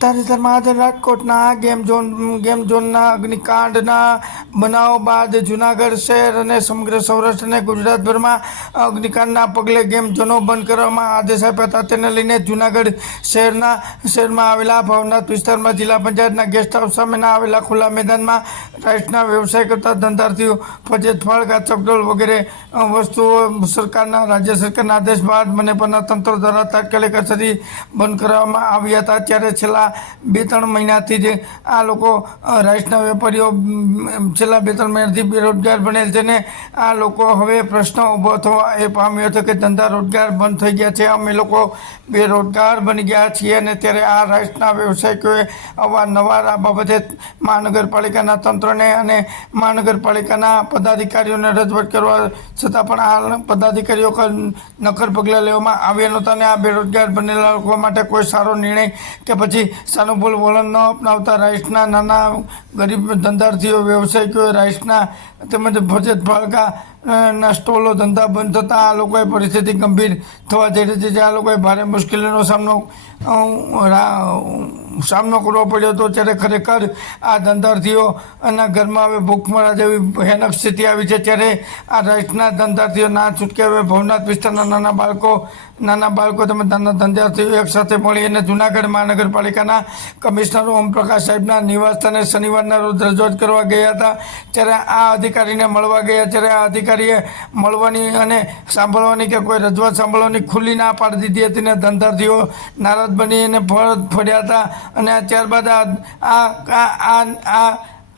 તાજેતરમાં આજે રાજકોટના ગેમ ઝોનના અગ્નિકાંડના બનાવ બાદ જૂનાગઢ શહેર અને સમગ્ર સૌરાષ્ટ્ર અને ગુજરાતભરમાં અગ્નિકાંડના પગલે ગેમ ઝોનો બંધ કરવામાં આદેશ આપ્યા હતા। તેને લઈને જૂનાગઢ શહેરમાં આવેલા ભવનાથ વિસ્તારમાં જિલ્લા પંચાયતના ગેસ્ટ હાઉસ સામેના આવેલા ખુલ્લા મેદાનમાં રાઈસના વ્યવસાય કરતા ધંધાર્થીઓ ફજેત ફાળકા ચકડોળ વગેરે વસ્તુઓ રાજ્ય સરકારના આદેશ બાદ મને પરના તંત્ર દ્વારા તાત્કાલિક અસરથી બંધ કરવામાં આવ્યા હતા। ત્યારે છેલ્લા 2-3 મહિનાથી જ આ લોકો રાઈસના વેપારીઓ છેલ્લા 2-3 મહિનાથી બેરોજગાર બનેલ છે ને આ લોકો હવે પ્રશ્ન ઊભો થવા એ પામ્યો છે કે ધંધા રોજગાર બંધ થઈ ગયા છે, અમે લોકો બેરોજગાર બની ગયા છીએ। અને ત્યારે આ રાઈસના વ્યવસાયિકોએ અવારનવાર આ બાબતે મહાનગરપાલિકાના તંત્રને અને મહાનગરપાલિકાના પદાધિકારીઓને રજૂઆત કરવા છતાં પણ આ પદાધિકારીઓ નક્કર પગલાં લેવામાં આવ્યા નહોતા અને આ બેરોજગાર બનેલા લોકો માટે કોઈ સારો નિર્ણય કે પછી સાનુકૂળ વલણ ન અપનાવતા રાઈસના નાના ગરીબ ધંધાર્થીઓ વ્યવસાયિકોએ રાઈસના તેમજ ફજેત ફાળકા ના સ્ટોલો ધંધા બંધ થતાં આ લોકોએ પરિસ્થિતિ ગંભીર થવા જઈ રહી છે। આ લોકોએ ભારે મુશ્કેલીનો સામનો કરવો પડ્યો હતો। ત્યારે ખરેખર આ ધંધાર્થીઓના ઘરમાં હવે ભૂખમરા જેવી ભયાનક સ્થિતિ આવી છે। ત્યારે આ રાઈસના ધંધાર્થીઓ ના છૂટકે હવે ભવનાથ વિસ્તારના નાના બાળકો તેમજ નાના ધંધાર્થીઓ એક સાથે મળી અને જૂનાગઢ મહાનગરપાલિકાના કમિશનર ઓમપ્રકાશ સાહેબના નિવાસસ્થાને શનિવારના રોજ રજૂઆત કરવા ગયા હતા। ત્યારે આ અધિકારીને મળવા ગયા, ત્યારે આ અધિકારીએ મળવાની અને સાંભળવાની કે કોઈ રજૂઆત સાંભળવાની ખુલ્લી ના પાડી દીધી હતી ને ધંધાર્થીઓ નારાજ બની અને ફર્યા હતા। અને ત્યારબાદ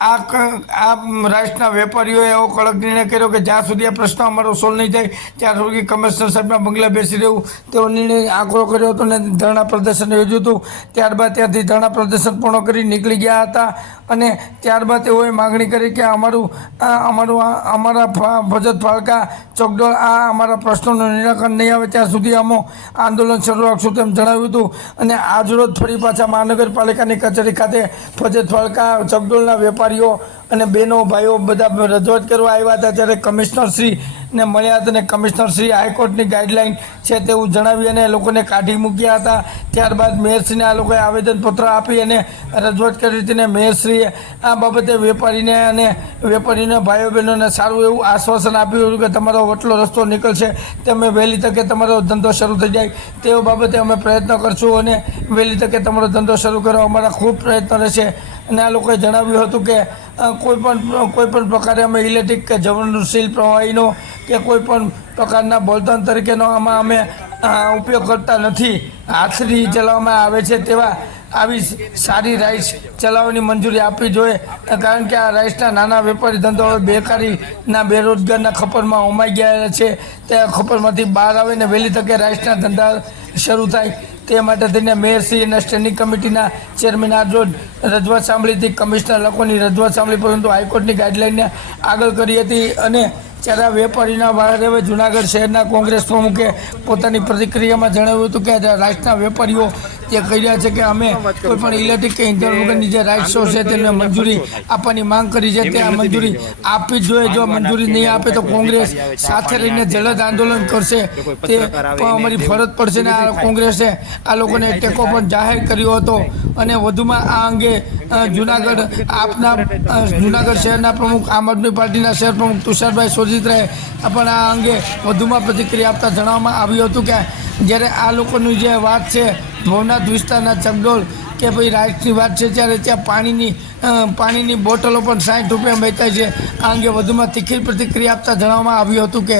આ રાઈસના વેપારીઓએ એવો કડક નિર્ણય કર્યો કે જ્યાં સુધી આ પ્રશ્ન અમારો સોલ્વ નહીં થાય ત્યાં સુધી કમિશનર સાહેબના બંગલા બેસી રહેવું તેવો નિર્ણય આકરો કર્યો હતો અને ધરણા પ્રદર્શન યોજ્યું હતું। ત્યારબાદ ત્યાંથી ધરણા પ્રદર્શન પૂર્ણ કરી નીકળી ગયા હતા અને ત્યારબાદ તેઓએ માગણી કરી કે અમારા ફજત ફાળકા ચકડોળ અમારા પ્રશ્નોનું નિરાકરણ નહીં આવે ત્યાં સુધી અમે આંદોલન શરૂ રાખશું તેમ જણાવ્યું હતું। અને આજરોજ ફરી પાછા મહાનગરપાલિકાની કચેરી ખાતે ફજત ફાળકા ચકડોળના વેપારીઓ અને બહેનો ભાઈઓ બધા રજૂઆત કરવા આવ્યા હતા। ત્યારે કમિશનરશ્રીને મળ્યા હતા અને કમિશનરશ્રી હાઈકોર્ટની ગાઈડલાઈન છે તેવું જણાવી અને લોકોને કાઢી મૂક્યા હતા। ત્યારબાદ મેયરશ્રીને આ લોકોએ આવેદનપત્ર આપી અને રજૂઆત કરી હતી અને મેયરશ્રીએ આ બાબતે વેપારીને ભાઈઓ બહેનોને સારું એવું આશ્વાસન આપ્યું હતું કે તમારો વટલો રસ્તો નીકળશે, તમે વહેલી તકે તમારો ધંધો શરૂ થઈ જાય તે બાબતે અમે પ્રયત્ન કરશું અને વહેલી તકે તમારો ધંધો શરૂ કરવા અમારા ખૂબ પ્રયત્ન રહેશે। અને આ લોકોએ જણાવ્યું હતું કે કોઈ પણ પ્રકારે અમે ઇલેક્ટ્રિક કે જ્વલનશીલ પ્રવાહીનો કે કોઈ પણ પ્રકારના બળતણ તરીકેનો આમાં અમે ઉપયોગ કરતા નથી। હાથથી ચલાવવામાં આવે છે તેવા આવી સારી રાઈસ ચલાવવાની મંજૂરી આપવી જોઈએ, કારણ કે આ રાઈસના નાના વેપારી ધંધો બેકારીના બેરોજગારના ખપ્પરમાં હોમાઈ ગયા છે। તે ખપ્પરમાંથી બહાર આવે ને વહેલી તકે રાઈસના ધંધા શરૂ થાય તે માટે થઈને મેયરશ્રી અને સ્ટેન્ડિંગ કમિટીના ચેરમેન આજરોજ રજૂઆત સાંભળી હતી, કમિશનર લોકોની રજૂઆત સાંભળી, પરંતુ હાઈકોર્ટની ગાઈડલાઇનને આગળ કરી હતી। અને ત્યારે વેપારીના વારે હવે જૂનાગઢ શહેરના કોંગ્રેસ પ્રમુખે પોતાની પ્રતિક્રિયામાં જણાવ્યું હતું કે રાઈસના વેપારીઓ જે કહી રહ્યા છે કે અમે કોઈ પણ ઇલેક્ટ્રિક કે ઇન્ધન વગરની જે રાઈસો છે તેને મંજૂરી આપવાની માંગ કરી છે તે આ મંજૂરી આપવી જ જોઈએ। જો મંજૂરી નહીં આપે તો કોંગ્રેસ સાથે રહીને જલદ આંદોલન કરશે, તે પણ અમારી ફરજ પડશે। ને આ કોંગ્રેસે આ લોકોને ટેકો પણ જાહેર કર્યો હતો। અને વધુમાં આ અંગે જૂનાગઢ શહેરના પ્રમુખ આમ આદમી પાર્ટીના શહેર પ્રમુખ તુષારભાઈ સોજીત્રાએ પણ આ અંગે વધુમાં પ્રતિક્રિયા આપતા જણાવવામાં આવ્યું હતું કે જ્યારે આ લોકોની જે વાત છે ભવનાથ વિસ્તારના ચકડોળ કે ભાઈ રાઈસની વાત છે, ત્યારે ત્યાં પાણીની બોટલો પણ 60 રૂપિયા વેચાય છે। આ અંગે વધુમાં તીખી પ્રતિક્રિયા આપતા જણાવવામાં આવ્યું હતું કે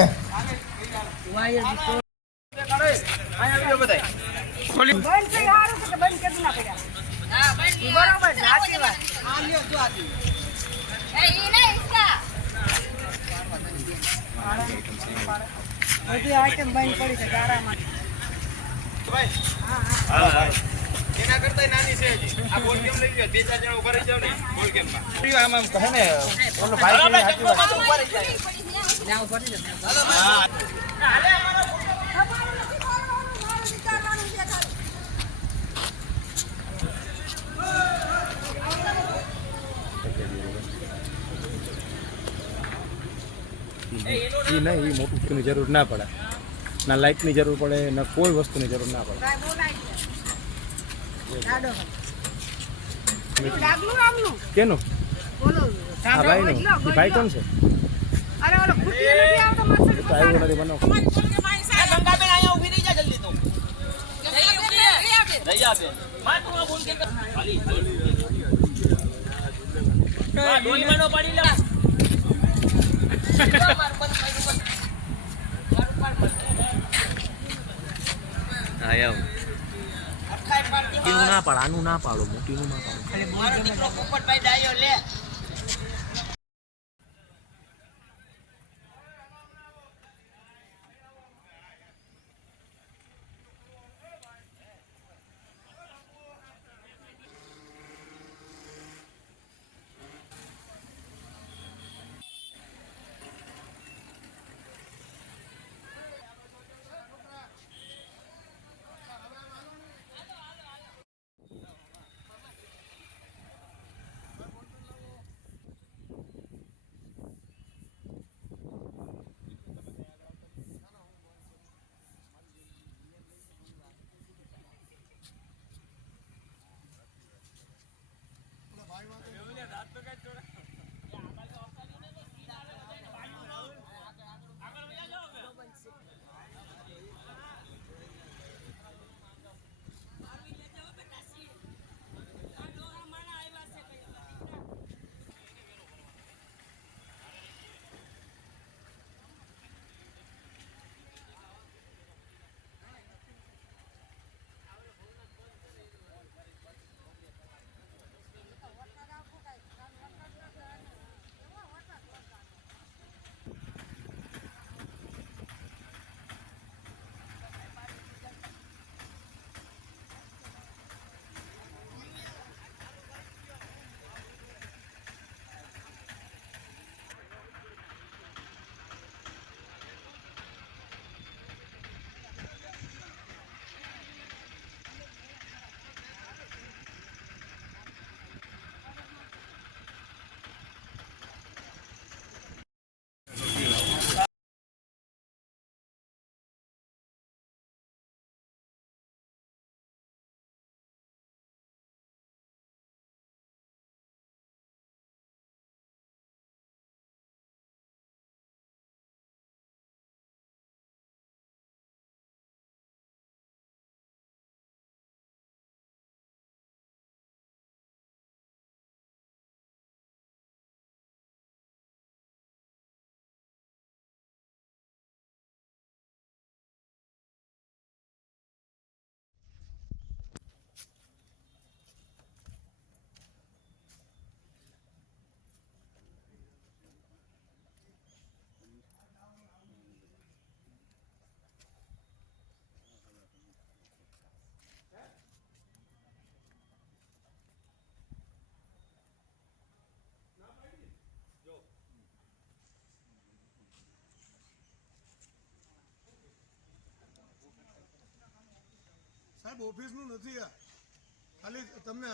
એના કરતા નાની છે આ બોલ કેમ લઈ ગયો 2-4 જણા ઉભા રહી જાવ ને બોલ કેમ માં આમ કહે ને ઓલો ભાઈ ની હાથી વાત ઉભા રહી જાય ના ઉભા રહી જાય હા હાલે અમારો नहीं मोटू की जरूर ना पड़े, ना लाइट की जरूर पड़े, ना कोई वस्तु की जरूर ना पड़े। ડાગલું આમનું કેનું બોલો આ ભાઈનું ઈ ભાઈ કોણ છે અરે ઓલો ખુટી નથી આવતો માસર તો આવ્યો નથી બનાવ ગંગાબેન અહીંયા ઊભી રહી જા જલ્દી તું રૈયાબેન માતું બોલ કે ખાલી ડોલી માનો પાડી લે આયા કેવું ના પાડ આનું ના પાડો મોટીનું ના પાડો મારો દીકરો પોપટભાઈ ડાયો લે સાહેબ ઓફિસનું નથી આ ખાલી તમને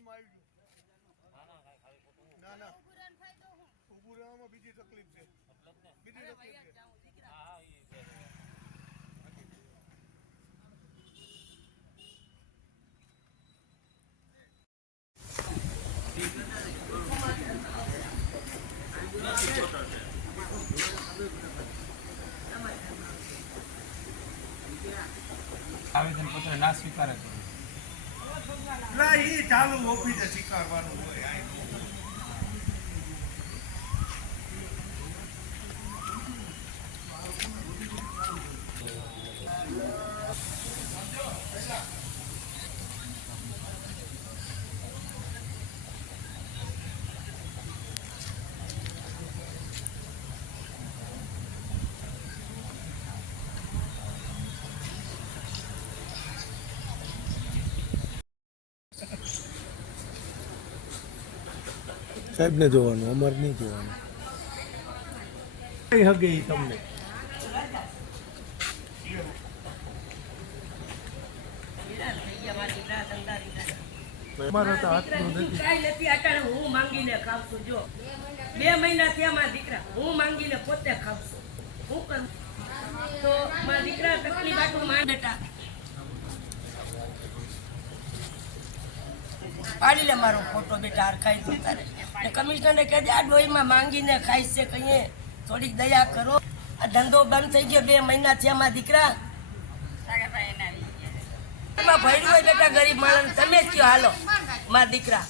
લોનમાં આવી ગયું. ના ના ઊભું રહેવામાં બીજી તકલીફ છે. બીજી તકલીફ છે. આવેદનપત્ર ના સ્વીકારે તો ના એ ચાલુ ઓફિસે સ્વીકારવાનું હોય. સાહેબને જોવાનું, અમારે નહીં જોવાનું. કઈ હગે ઈ તમને અમારો તો હાથનું નથી. કાંઈ નથી અટાણે હું માંગીને ખાવ છું. જો 2 મહિના થયા મારા દીકરા, હું માંગીને પોતે ખાવ છું. હું કરું તો મારા દીકરા તકલીફ આટલું માં બેટા પાડી લે મારો ફોટો બેટા હરખાઈ દઉં તારે. ને કમિશનરને કહે દે આ ડોહીમાં માંગીને ખાઈ છે કહીએ થોડીક દયા કરો. આ ધંધો બંધ થઈ ગયો 2 મહિના થયા મારા દીકરા. એમાં ભર્યું હોય બેટા ગરીબ માણસ, તમે જ કયો હાલો મારા દીકરા.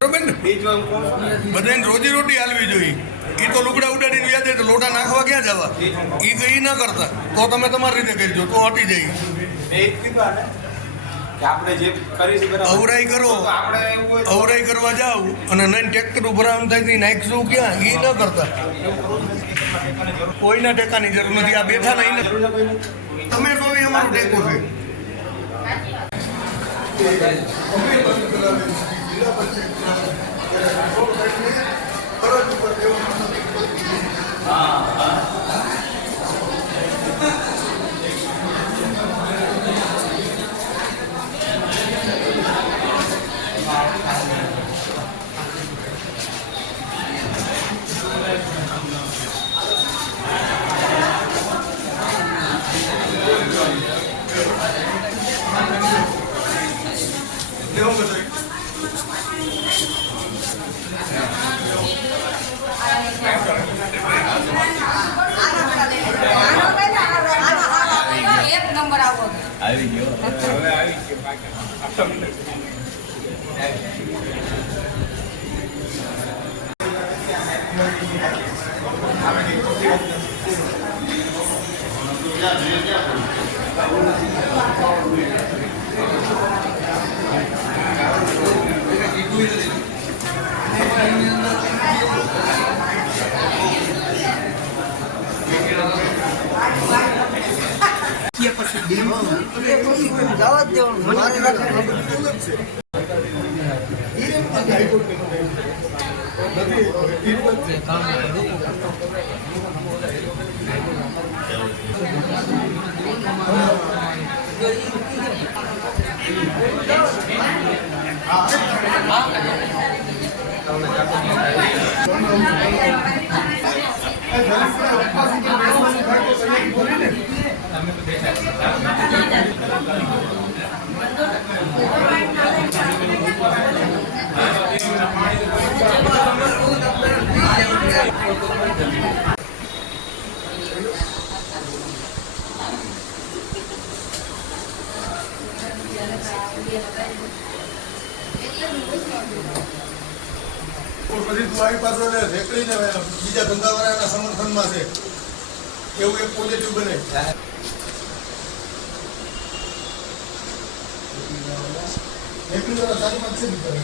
બરોબર ને? બધાને રોજી રોટી હાલવી જોઈએ. એ તો લુગડા ઉડાડીને વ્યા દે તો લોટા નાખવા ક્યાં જવા? એ કઈ ના કરતા તો તમે તમારી રીતે કરજો તો હટી જાય. આપણે જે કરીશું અવરાઈ કરો, અવરાઈ કરવા જાવ અને નહીં ટ્રેક્ટર ઉભરાવાનું થાય તો ઈ નાખશું ક્યાં? એ ન કરતા. કોઈના ટેકાની જરૂર નથી. આ બેઠા નહીં ને તમે તો એ અમારો ટેકો છે. એક નંબર આવો પછી તમારી પાસે રેકડીને બીજા ધંધાવાળાના સમર્થનમાં છે એવું એક પોઝિટિવ બને. રેકડીવાળા સારી વાત છે ને કરે.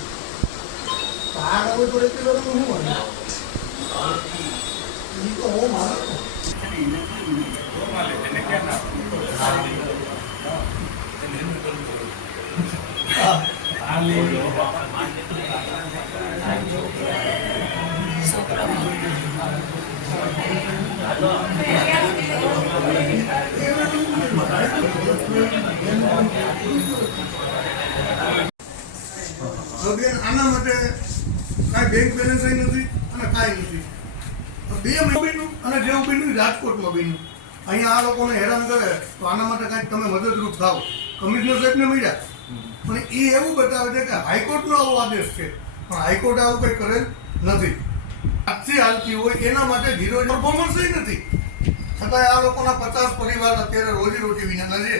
આ હવે તો રેકડીવાળાનું શું હોય? એ તો હું માનું. આના માટે કાંઈ બેંક બેલેન્સ નથી અને કાંઈ નથી. 2 મહિના બન્યું અને જેવું બન્યું રાજકોટમાં બન્યું. અહીંયા આ લોકોને હેરાન કરે તો આના માટે કાંઈક તમે મદદરૂપ થાવ. કમિશનર સાહેબને મળ્યા પણ એ એવું બતાવે છે કે હાઈકોર્ટનો આવો આદેશ છે પણ હાઈકોર્ટે આવું કંઈ કરેલ નથી. આજથી હાલતી હોય એના માટે ઝીરો પરફોર્મન્સ નથી. છતાંય આ લોકોના 50 પરિવાર અત્યારે રોજી રોટી વિના છે.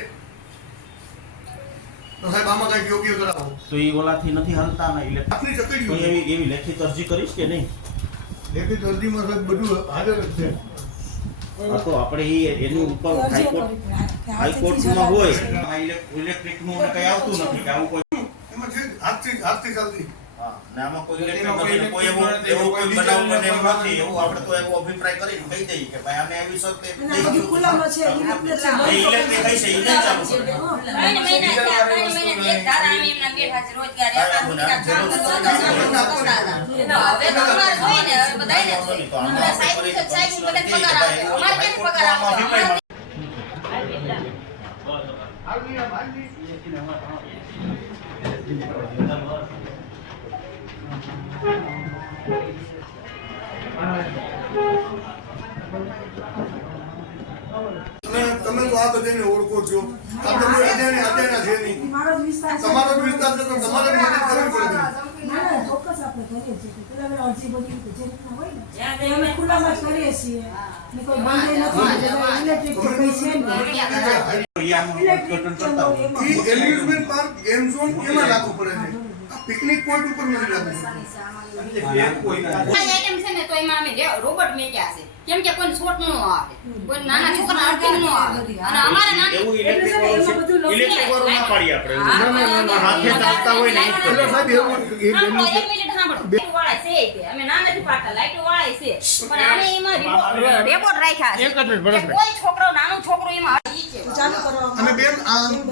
તો સાહેબ આમાં કાંઈક યોગ્ય કરાવો. તો એ ઓલાથી નથી હાલતા ને એટલે આપની ચકડીઓ કોઈ એવી લેખિત અરજી કરીશ કે નહીં? લેખિત અરજીમાં સાહેબ બધું હાજર જ છે. હા તો આપણે એનું ઉપર હાઈકોર્ટમાં હોય ઇલેક્ટ્રિકનું કઈ આવતું નથી કે આવું કોઈ એમાં છે હાથથી ચાલતી. હા ને આમાં કોઈ ઇલેક્ટ્રિક કોઈ એવો કોઈ બનાવ બને એમ નથી. એવું આપણે તો એવો અભિપ્રાય કરીને કહી દઈએ કે ભાઈ આને એવી શરતે ઇલેક્ટ્રિક કઈ છે એ નહીં ચાલુ કરે. તમે તો આ બધાને ઓળખો છો. આપણે કોઈ અજાણ્યા છે નહીં. તમારો જ વિસ્તાર છે તો તમારે જ મદદ કરવી પડે. કરીએ છીએ ખુલ્લામાં અરજી બધી જે રીતના હોય ને જ્યાં એ અમે ખુલ્લામાં જ કરીએ છીએ ને કોઈ બંધ નથી ઇલેક્ટ્રિક કે કઈ છે નહીં ઈ એમ્યુઝમેન્ટ પાર્ક ગેમ ઝોન કેમાં લાગુ પડે છે આ પિકનિક પોઈન્ટ ઉપર નથી લાગુ આઈટમ છે ને તો એમાં અમે રોબોટ મેક્યા છે કેમ કે કોઈ છોટ નો આવે કોઈ નાના છોકરા અર્થિંગ નો આવે અને અમારે નાના એવું ઇલેક્ટ્રિક વાળું ના પાડી આપણે હાથે ચાલતા હોય ને એટલે સાહેબ એવું એ એક બેનું મિનિટ સાંભળો વાળા છે તે અમે નામ નથી પાડતા લાઈટો વાળા છે પણ અમે એમાં રેકોર્ડ રાખ્યા છે કોઈ છોકરો નાનો છોકરો એમાં ઈ છે ચાલુ કરવા અને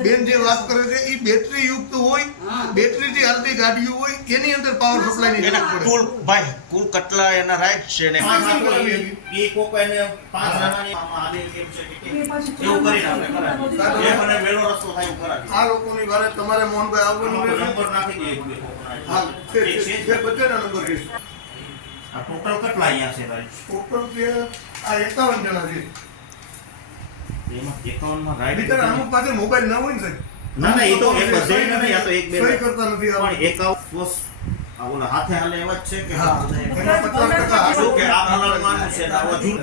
બેન જે વાત કરે છે એ બેટરી યુક્ત હોય બેટરી થી હાલતી ગાડીઓ હોય એની અંદર પાવર સપ્લાય ની જરૂર પડે કુલ ભાઈ કુલ કેટલા એના રાઈટ છે ને એ કોક એને 5 જણાની આને કેમ છે કે એવું કરીને આપણે કરાવીએ જે મને વેલો રસ્તો થાય એવું કરાવીએ આ લોકોની વારે તમારે મોહનભાઈ આવવાનું રહેશે નંબર નાખી દઈએ એક બે હા છે જે બધાના નંબર છે આ ટોટલ કેટલા અહીંયા છે ભાઈ ટોટલ છે આ 51 જણા છે એમાં 51 માં રાઈટ બીજા અમુક પાસે મોબાઈલ ન હોય ને સાહેબ ના ના એ તો એક બધે નહીં આ તો એક બે સહી કરતા નથી આ પણ 51 આ ઓલા હાથે હાલે એવા જ છે કે હા એમાં 50% શું કે આ ફલાણું છે ને આ જૂન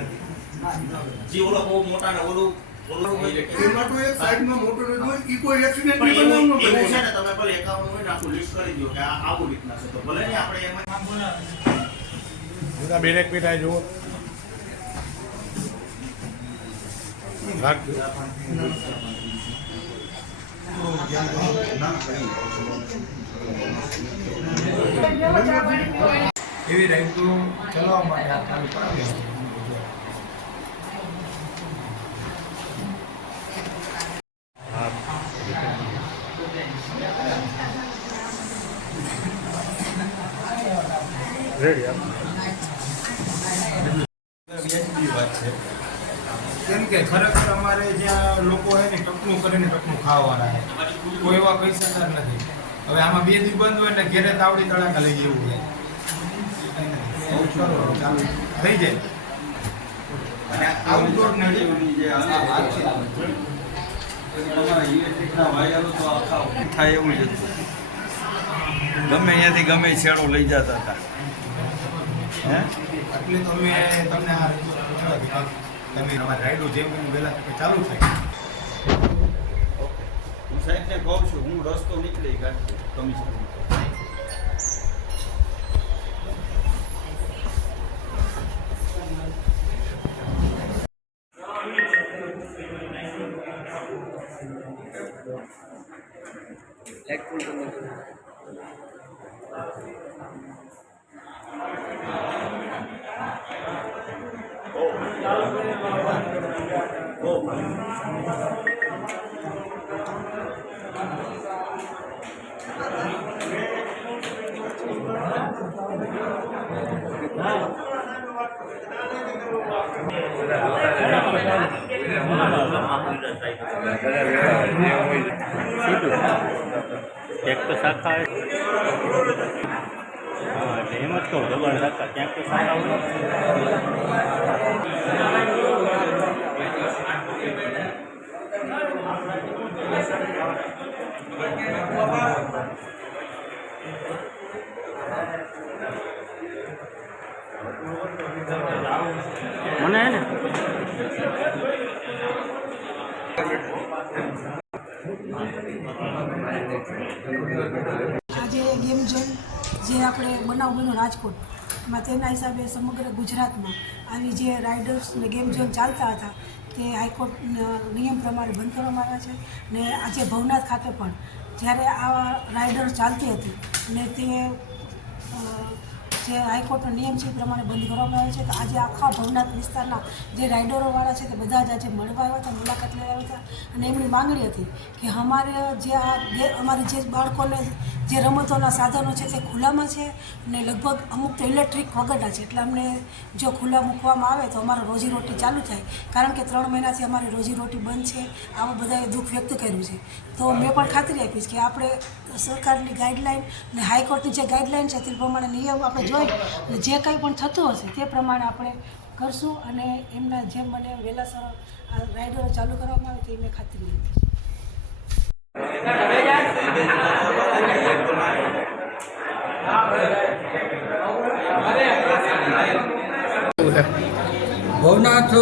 જી ઓલો બહુ મોટા ને ઓલું એમાં તો એક સાઈડમાં મોટર હોય ઈ કોઈ એક્સિડન્ટ પણ ની એવું બનવાનું એવું છે નથી ને તમે ભલે 51 હોય ને આખું લિસ્ટ કરી દો કે આ આવું રીતના છે તો ભલે ને આપણે એમાં બેરેક પીઠાય જુઓ એવી રાઈટો ચલાવવા માટે આ કામ કરાવે વ્યાજબી વાત છે કેમ કે ખરેખર અમારે જ્યાં લોકો હોય ને ટકનું કરીને ટકનું ખાવાના કોઈ એવા પૈસાદાર નથી હવે આમાં 2 દી બંધ હોય ને ઘેરે તાવડી તળાકા લઈ જેવું છે ચાલુ થઈ જાય અને આઉટડોર ને થાય એવું જ હતું ગમે અહીંયાથી ગમે છેડો લઈ જતા હતા હે એટલે તમે તમને આ તમે અમારી રાઈડો જેમ વહેલા ચાલુ થાય હું સાહેબને કહું છું હું રસ્તો નીકળી કાઢું કમિશનર એક તો શાખા હા એટલે એમ જ કહું દબાણ શાખા ક્યાંક તો શાખા મને હે ને આજે ગેમ ઝોન જે આપણે બનાવ બન્યો રાજકોટ એમાં તેના હિસાબે સમગ્ર ગુજરાતમાં આવી જે રાઇડર્સ ને ગેમ ઝોન ચાલતા હતા તે હાઈકોર્ટ નિયમ પ્રમાણે બંધ કરવામાં આવ્યા છે ને આજે ભવનાથ ખાતે પણ જ્યારે આ રાઇડર ચાલતી હતી અને તે જે હાઈકોર્ટનો નિયમ છે એ પ્રમાણે બંધ કરવામાં આવે છે તો આજે આખા ભવનાથ વિસ્તારના જે રાઇડરોવાળા છે તે બધા જ આજે મળવા આવ્યા હતા, મુલાકાત લેવા આવ્યા હતા અને એમની માંગણી હતી કે અમારે જે અમારી જે બાળકોને જે રમતોના સાધનો છે તે ખુલ્લામાં છે અને લગભગ અમુક તો ઇલેક્ટ્રિક વગરના છે એટલે અમને જો ખુલ્લા મૂકવામાં આવે તો અમારે રોજીરોટી ચાલુ થાય, કારણ કે 3 મહિનાથી અમારી રોજીરોટી બંધ છે. આવા બધાએ દુઃખ વ્યક્ત કર્યું છે. તો મેં પણ ખાતરી આપીશ કે આપણે સરકારની ગાઈડલાઇન અને હાઈકોર્ટની જે ગાઈડલાઇન છે તે પ્રમાણે નિયમ આપણે જોઈ અને જે કંઈ પણ થતું હશે તે પ્રમાણે આપણે કરશું અને એમના જેમ મને વહેલાસર આ રાઇડરો ચાલુ કરવામાં આવે તે મેં ખાતરી આપીશ. ભવનાથ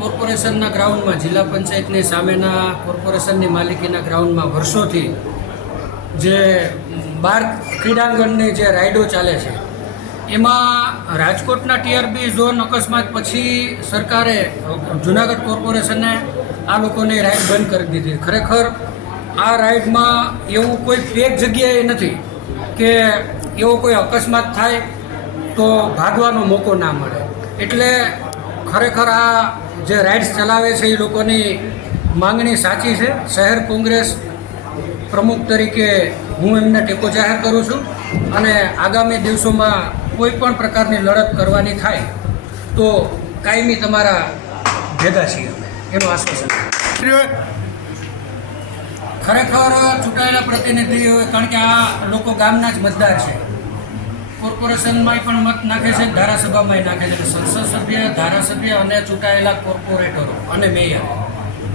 કોર્પોરેશનના ગ્રાઉન્ડમાં જિલ્લા પંચાયતની સામેના કોર્પોરેશનની માલિકીના ગ્રાઉન્ડમાં વર્ષોથી જે બાર ક્રીડાંગણની જે રાઇડો ચાલે છે એમાં રાજકોટના ટીઆરબી ઝોન અકસ્માત પછી સરકારે જુનાગઢ કોર્પોરેશને આ લોકોની રાઇડ બંધ કરી દીધી. ખરેખર આ રાઇડમાં એવું કોઈ પેક જગ્યાએ નથી કે એવો કોઈ અકસ્માત થાય તો ભાગવાનો મોકો ના મળે. એટલે ખરેખર આ જે રાઇડ્સ ચલાવે છે એ લોકોની માંગણી સાચી છે. શહેર કોંગ્રેસ પ્રમુખ તરીકે હું એમને ટેકો જાહેર કરું છું અને આગામી દિવસોમાં કોઈ પણ પ્રકારની લડત કરવાની થાય તો કાયમી તમારા ભેગા છીએ અમે એનું આશ્વાસન. ખરેખર ચૂંટાયેલા પ્રતિનિધિઓ, કારણ કે આ લોકો ગામના જ મતદાર છે, કોર્પોરેશનમાં પણ મત નાખે છે, ધારાસભામાં નાખે છે. સંસદ સભ્ય, ધારાસભ્ય અને ચૂંટાયેલા કોર્પોરેટરો અને મેયર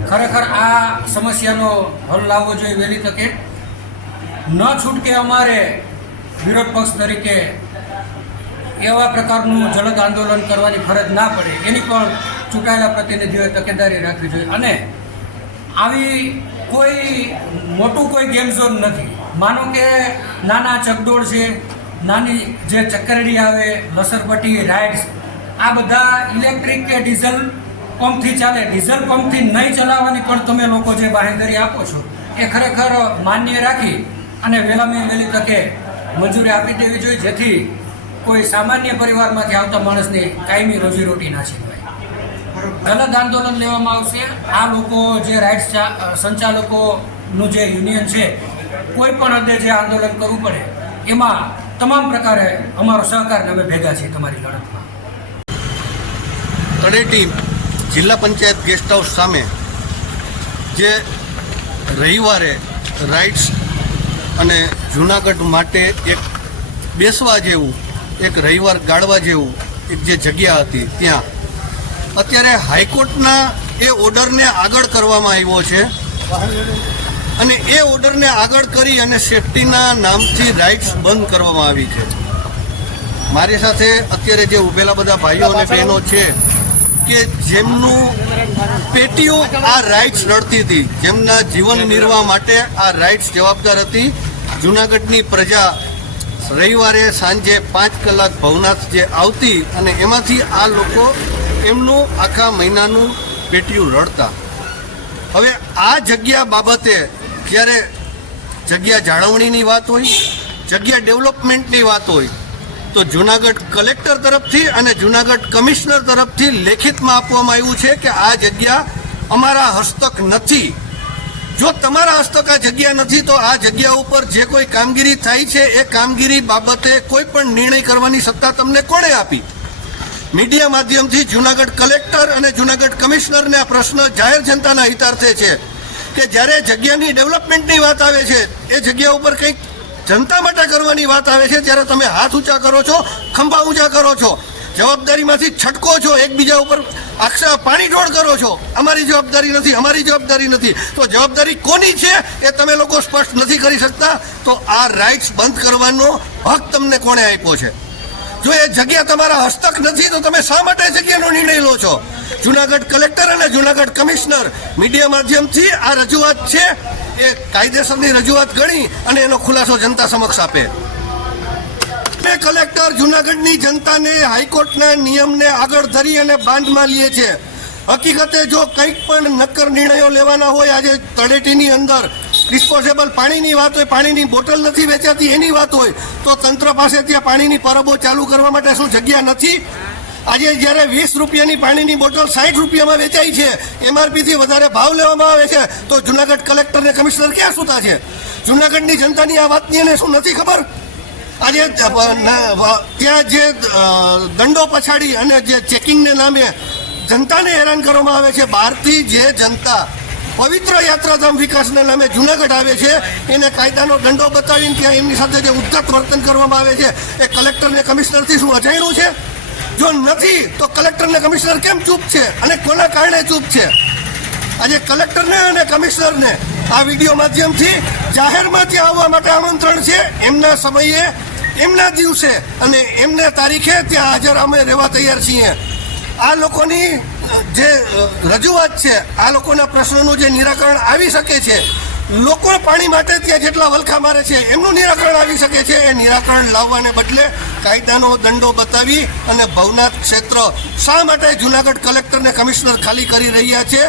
ખરેખર આ સમસ્યાનો હલ લાવવો જોઈએ વહેલી તકે. ન છૂટકે અમારે વિરોધ પક્ષ તરીકે એવા પ્રકારનું જલદ આંદોલન કરવાની ફરજ ના પડે એની પણ ચૂંટાયેલા પ્રતિનિધિઓએ તકેદારી રાખવી જોઈએ. અને આવી કોઈ મોટું કોઈ ગેમ ઝોન નથી. માનો કે નાના ચકડોળ છે, નાની જે ચક્કરડી આવે, લસરપટ્ટી, રાઇડ્સ, આ બધા ઇલેક્ટ્રિક કે ડીઝલ પંપથી ચાલે. ડીઝલ પંપથી નહીં ચલાવવાની પણ તમે લોકો જે બાંહેધરી આપો છો એ ખરેખર માન્ય રાખી અને વહેલામાં વહેલી તકે મંજૂરી આપી દેવી જોઈએ, જેથી કોઈ સામાન્ય પરિવારમાંથી આવતા માણસની કાયમી રોજીરોટી ના છીનવાય. જલદ આંદોલન લેવામાં આવશે. આ લોકો જે રાઇડ્સ સંચાલકોનું જે યુનિયન છે, કોઈ પણ હદે જે આંદોલન કરવું પડે એમાં તમામ પ્રકારે અમારો સહકાર અમે ભેગા છીએ તમારી લડતમાં. તળેટી જિલ્લા પંચાયત ગેસ્ટ હાઉસ સામે જે રવિવારે રાઇડ્સ અને જૂનાગઢ માટે એક બેસવા જેવું, એક રવિવાર ગાળવા જેવું એક જે જગ્યા હતી, ત્યાં અત્યારે હાઈકોર્ટના એ ઓર્ડરને આગળ કરવામાં આવ્યો છે અને એ ઓર્ડરને આગળ કરી અને સેફટીના નામથી રાઇડ્સ બંધ કરવામાં આવી છે. મારી સાથે અત્યારે જે ઉભેલા બધા ભાઈઓ અને બહેનો છે કે જેમનું પેટીઓ આ રાઇડ્સ લડતી હતી, જેમના જીવન નિર્વાહ માટે આ રાઇડ્સ જવાબદાર હતી. જૂનાગઢની પ્રજા રવિવારે સાંજે 5 કલાક ભવનાથ જે આવતી અને એમાંથી આ લોકો એમનું આખા મહિનાનું પેટીયું લડતા. હવે આ જગ્યા બાબતે જ્યારે જગ્યા જાળવણીની વાત હોય, જગ્યા ડેવલપમેન્ટની વાત હોય, તો જૂનાગઢ કલેક્ટર તરફથી અને જૂનાગઢ કમિશનર તરફથી લેખિતમાં આપવામાં આવ્યું છે કે આ જગ્યા અમારા હસ્તક નથી. જો તમારા હસ્તક આ જગ્યા નથી તો આ જગ્યા ઉપર જે કોઈ કામગીરી થાય છે એ કામગીરી બાબતે કોઈ પણ નિર્ણય કરવાની સત્તા તમને કોણે આપી? મીડિયા માધ્યમથી જૂનાગઢ કલેક્ટર અને જૂનાગઢ કમિશનરને આ પ્રશ્ન જાહેર જનતાના હિતાર્થે છે કે જ્યારે જગ્યાની ડેવલપમેન્ટની વાત આવે છે, એ જગ્યા ઉપર કંઈક જનતા માટે કરવાની વાત આવે છે, ત્યારે તમે હાથ ઊંચા કરો છો, ખંભા ઊંચા કરો છો, જવાબદારીમાંથી છટકો છો, એકબીજા ઉપર પાણી ઢોળ કરો છો. અમારી જવાબદારી નથી, અમારી જવાબદારી નથી. તો જવાબદારી કોની છે એ તમે લોકો સ્પષ્ટ નથી કરી શકતા. તો આ રાઇટ્સ બંધ કરવાનો હક તમને કોણે આપ્યો છે? જો એ જગ્યા તમારા હસ્તક નથી તો તમે શા માટે જગ્યાનો નિર્ણય લો છો? જૂનાગઢ કલેક્ટર અને જૂનાગઢ કમિશનર મીડિયા માધ્યમથી આ રજૂઆત છે એ કાયદેસરની રજૂઆત ગણી અને એનો ખુલાસો જનતા સમક્ષ આપે. કલેક્ટર જૂનાગઢની જનતાને હાઈકોર્ટના નિયમને આગળ ધરી અને બાંધમાં લે છે. હકીકતે જો કંઈક પણ નક્કર નિર્ણયો લેવાના હોય, આજે તળેટીની અંદર ડિસ્પોઝેબલ પાણીની વાત હોય, પાણીની બોટલ નથી વેચાતી એની વાત હોય, તો તંત્ર પાસે ત્યાં પાણીની પરબો ચાલુ કરવા માટે શું જગ્યા નથી? આજે જ્યારે 20 રૂપિયાની પાણીની બોટલ 60 રૂપિયામાં વેચાય છે, MRPથી વધારે ભાવ લેવામાં આવે છે, તો જૂનાગઢ કલેક્ટર અને કમિશનર ક્યાં સૂતા છે? જૂનાગઢની જનતાની આ વાતની એને શું નથી ખબર? આજે ત્યાં જે દંડો પછાડી અને જે ચેકિંગને નામે જનતાને હેરાન કરવામાં આવે છે, બહારથી જે જનતા પવિત્ર યાત્રાધામ વિકાસના નામે જૂનાગઢ આવે છે, એને કાયદાનો દંડો બતાવીને ત્યાં એમની સાથે જે ઉદ્ધત વર્તન કરવામાં આવે છે, એ કલેક્ટર અને કમિશનરથી શું અજાણ્યું છે? જો નથી તો કલેક્ટર અને કમિશનર કેમ ચૂપ છે અને કોના કારણે ચૂપ છે? આજે કલેક્ટરને અને કમિશનરને આ વિડીયો માધ્યમથી જાહેરમાં ત્યાં આવવા માટે આમંત્રણ છે. એમના સમયે, એમના દિવસે અને એમના તારીખે ત્યાં હાજર અમે રહેવા તૈયાર છીએ. આ લોકોની જે રજૂઆત છે આ લોકોના પ્રશ્નોનું જે નિરાકરણ આવી શકે છે, લોકો પાણી માટે ત્યાં જેટલા વલખા મારે છે એમનું નિરાકરણ આવી શકે છે, એ નિરાકરણ લાવવાને બદલે કાયદાનો દંડો બતાવી અને ભવનાથ ક્ષેત્ર શા માટે જુનાગઢ કલેક્ટર ને કમિશનર ખાલી કરી રહ્યા છે,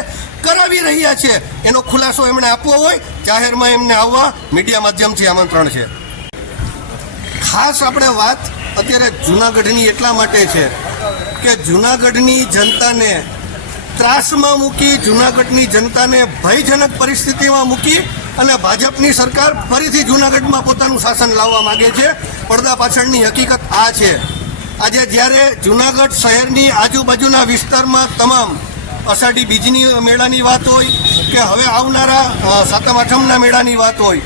કરાવી રહ્યા છે, એનો ખુલાસો એમણે આપવો હોય જાહેરમાં એમને આવવા મીડિયા માધ્યમથી આમંત્રણ છે. ખાસ આપણે વાત અત્યારે જુનાગઢની એટલા માટે છે કે જુનાગઢની જનતાને ત્રાસમાં મૂકી, જુનાગઢની જનતાને ભયજનક પરિસ્થિતિમાં મૂકી અને ભાજપની સરકાર ફરીથી જુનાગઢમાં પોતાનું શાસન લાવવા માંગે છે. પડદા પાછળની હકીકત આ છે. આજે જ્યારે જુનાગઢ શહેરની આજુબાજુના વિસ્તારમાં તમામ અષાઢી બીજની મેળાની વાત હોય કે હવે આવનારા સાતમ આઠમના મેળાની વાત હોય,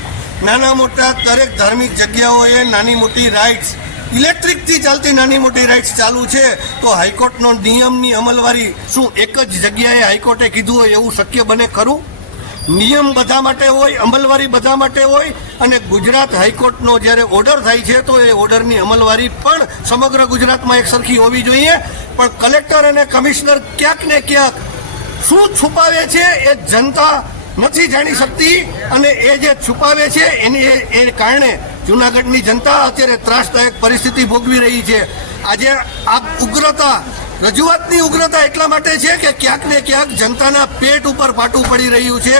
નાના મોટા દરેક ધાર્મિક જગ્યાઓએ નાની મોટી રાઇડ્સ, ઇલેક્ટ્રિકથી ચાલતી નાની મોટી રાઇડ્સ ચાલુ છે, તો હાઈકોર્ટનો નિયમની અમલવારી શું એક જ જગ્યાએ હાઈકોર્ટે કીધું હોય એવું શક્ય બને ખરું? નિયમ બધા માટે હોય, અમલવારી બધા માટે હોય, અને ગુજરાત હાઈકોર્ટનો જ્યારે ઓર્ડર થાય છે તો એ ઓર્ડરની અમલવારી પણ સમગ્ર ગુજરાતમાં એક સરખી હોવી જોઈએ. પણ કલેક્ટર અને કમિશનર ક્યાંક ને ક્યાંક શું છુપાવે છે એ જનતા નથી જાણી શકતી, અને એ જે છુપાવે છે એ કારણે જુનાગઢની જનતા અત્યારે ત્રાસદાયક પરિસ્થિતિ ભોગવી રહી છે. આજે આ ઉગ્રતા, રજૂઆતની ઉગ્રતા એટલા માટે છે કે ક્યાંક ને ક્યાંક જનતાના પેટ ઉપર પાટું પડી રહ્યું છે.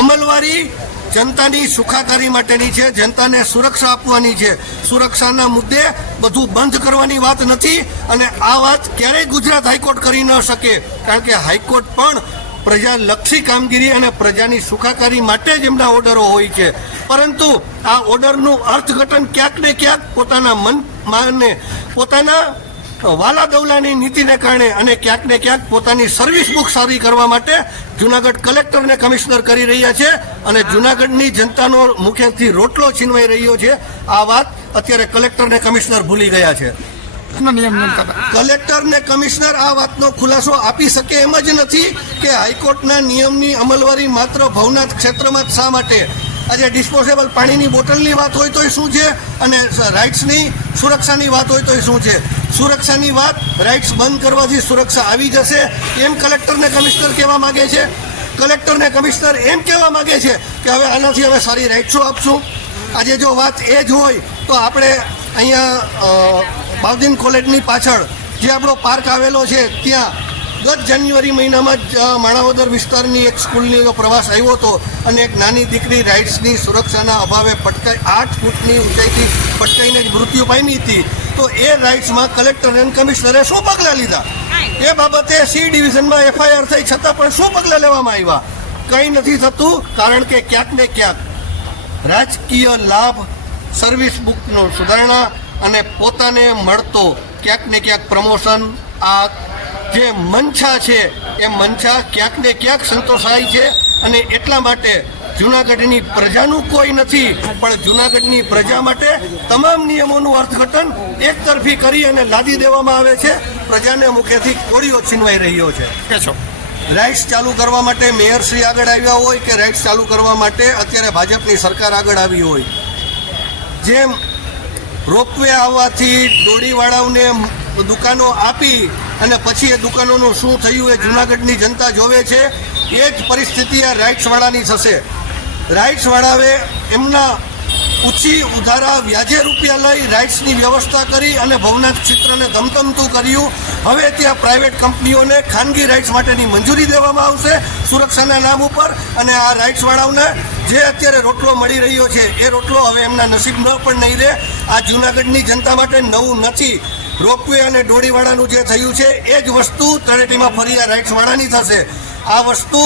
અમલવારી જનતાની સુખાકારી માટેની છે, જનતાને સુરક્ષા આપવાની છે. સુરક્ષાના મુદ્દે બધું બંધ કરવાની વાત નથી, અને આ વાત ક્યારેય ગુજરાત હાઈકોર્ટ કરી ન શકે, કારણ કે હાઈકોર્ટ પણ પ્રજાલક્ષી કામગીરી અને પ્રજાની સુખાકારી માટે જ એમના ઓર્ડરો હોય છે. પરંતુ આ ઓર્ડરનું અર્થઘટન ક્યાંક ને ક્યાંક પોતાના મનને, પોતાના વાલા દવલાની નીતિને કારણે અને ક્યાંક ને ક્યાંક પોતાની સર્વિસ બુક સારી કરવા માટે જુનાગઢ કલેક્ટર ને કમિશનર કરી રહ્યા છે, અને જુનાગઢની જનતાનો મુખ્યથી રોટલો છીનવાઈ રહ્યો છે. આ વાત અત્યારે કલેક્ટર ને કમિશનર ભૂલી ગયા છે. કલેક્ટર ને કમિશનર આ વાતનો ખુલાસો આપી શકે એમ જ નથી કે હાઈકોર્ટના નિયમની અમલવારી માત્ર ભવનાથ ક્ષેત્રમાં શા માટે. આજે ડિસ્પોઝેબલ પાણીની બોટલની વાત હોય તોય શું છે, અને રાઇટ્સની સુરક્ષાની વાત હોય તોય શું છે. સુરક્ષાની વાત, રાઇટ્સ બંધ કરવાથી સુરક્ષા આવી જશે એમ કલેક્ટરને કમિશનર કહેવા માગે છે. કલેક્ટરને કમિશનર એમ કહેવા માગે છે કે હવે આનાથી હવે સારી રાઇટ્સો આપશું. આજે જો વાત એ જ હોય તો આપણે અહીંયા બાઉદીન કોલેજની પાછળ જે આપણો પાર્ક આવેલો છે ત્યાં ગત જાન્યુઆરી મહિનામાં જ માણાવદર વિસ્તારની એક સ્કૂલનો પ્રવાસ આવ્યો હતો, અને એક નાની દીકરી રાઇટ્સની સુરક્ષાના અભાવે 8 ફૂટની ઊંચાઈથી પટકાઈને જ મૃત્યુ પામી હતી. તો એ રાઇટ્સમાં કલેક્ટર અને કમિશનરે શું પગલાં લીધા? એ બાબતે સી ડિવિઝનમાં FIR થઈ છતાં પણ શું પગલાં લેવામાં આવ્યા? કંઈ નથી થતું, કારણ કે ક્યાંક ને ક્યાંક રાજકીય લાભ, સર્વિસ બુકનો સુધારણા અને પોતાને મળતો ક્યાંક ને ક્યાંક પ્રમોશન, આ જે મંશા છે એ મંશા ક્યાંક ને ક્યાંક સંતોષાય છે. અને એટલા માટે જુનાગઢની પ્રજાનું કોઈ નથી, પણ જુનાગઢની પ્રજા માટે તમામ નિયમોનું અર્થઘટન એક તરફી કરી અને લાદી દેવામાં આવે છે. પ્રજાને મુખેથી કોળીઓ છીનવાઈ રહ્યો છે. રાઇટ્સ ચાલુ કરવા માટે મેયર શ્રી આગળ આવ્યા હોય કે રાઇટ્સ ચાલુ કરવા માટે અત્યારે ભાજપની સરકાર આગળ આવી હોય, જેમ રોપવે આવવાથી ડોડીવાળાઓને દુકાનો આપી અને પછી એ દુકાનોનું શું થયું એ જુનાગઢની જનતા જોવે છે. એ જ પરિસ્થિતિ આ રાઇટ્સવાળાની થશે. રાઇટ્સવાળાએ એમના ઊંચી ઉધારા વ્યાજે રૂપિયા લઈ રાઇટ્સની વ્યવસ્થા કરી અને ભવનાથ ક્ષેત્રને ધમધમતું કર્યું. હવે ત્યાં પ્રાઇવેટ કંપનીઓને ખાનગી રાઇટ્સ માટેની મંજૂરી દેવામાં આવશે સુરક્ષાના નામ ઉપર, અને આ રાઇટ્સવાળાઓને જે અત્યારે રોટલો મળી રહ્યો છે એ રોટલો હવે એમના નસીબમાં પણ નહીં રહે. આ જુનાગઢની જનતા માટે નવું નથી. રોપવે અને ડોડીવાળાનું જે થયું છે એ જ વસ્તુ તળેટીમાં ફરી આ રાઇટ્સવાળાની થશે. આ વસ્તુ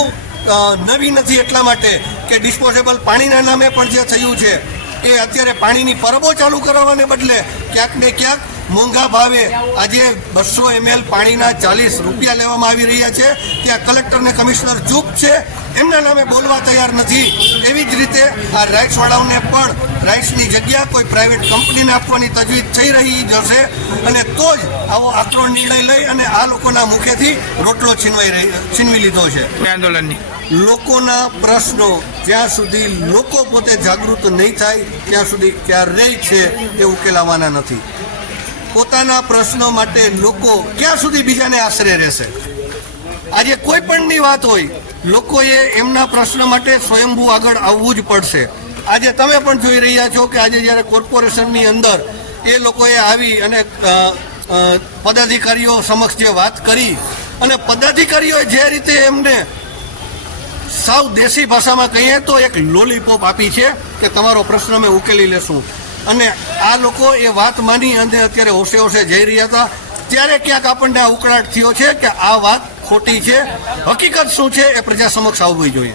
નવી નથી એટલા માટે કે ડિસ્પોઝેબલ પાણીના નામે પણ જે થયું છે એ અત્યારે પાણીની પરબો ચાલુ કરાવવાને બદલે ક્યાંક ને ક્યાંક મોંઘા ભાવે આજે 200 ml પાણીના 40 રૂપિયા લેવામાં આવી રહ્યા છે. ત્યાં કલેક્ટર ને કમિશનર ચૂપ છે, એમના નામે બોલવા તૈયાર નથી. એવી જ રીતે આ રાઇટ્સવાળાઓને પણ રાઇટ્સની જગ્યા કોઈ પ્રાઇવેટ કંપનીને આપવાની તજવીજ થઈ રહી જશે, અને તો જ આવો આકરો નિર્ણય લઈ અને આ લોકોના મુખેથી રોટલો છીનવી લીધો છે. આંદોલનની લોકોના પ્રશ્નો જ્યાં સુધી લોકો પોતે જાગૃત નહીં થાય ત્યાં સુધી ક્યારેય છે એ ઉકેલાવાના નથી. પોતાના પ્રશ્નો માટે લોકો ક્યાં સુધી બીજાને આશરે રહેશે? આજે કોઈ પણની વાત હોય, લોકોએ એમના પ્રશ્ન માટે સ્વયંભૂ આગળ આવવું જ પડશે. આજે તમે પણ જોઈ રહ્યા છો કે આજે જ્યારે કોર્પોરેશનની અંદર એ લોકોએ આવી અને પદાધિકારીઓ સમક્ષ જે વાત કરી અને પદાધિકારીઓએ જે રીતે એમને સાવ દેશી ભાષામાં કહીએ તો એક લોલીપોપ આપી છે કે તમારો પ્રશ્ન અમે ઉકેલી લેશું, અને આ લોકો એ વાત માની અને અત્યારે હોશે હોશે જઈ રહ્યા હતા, ત્યારે ક્યાંક આપણને આ ઉકળાટ થયો છે કે આ વાત ખોટી છે. હકીકત શું છે એ પ્રજા સમક્ષ આવવી જોઈએ.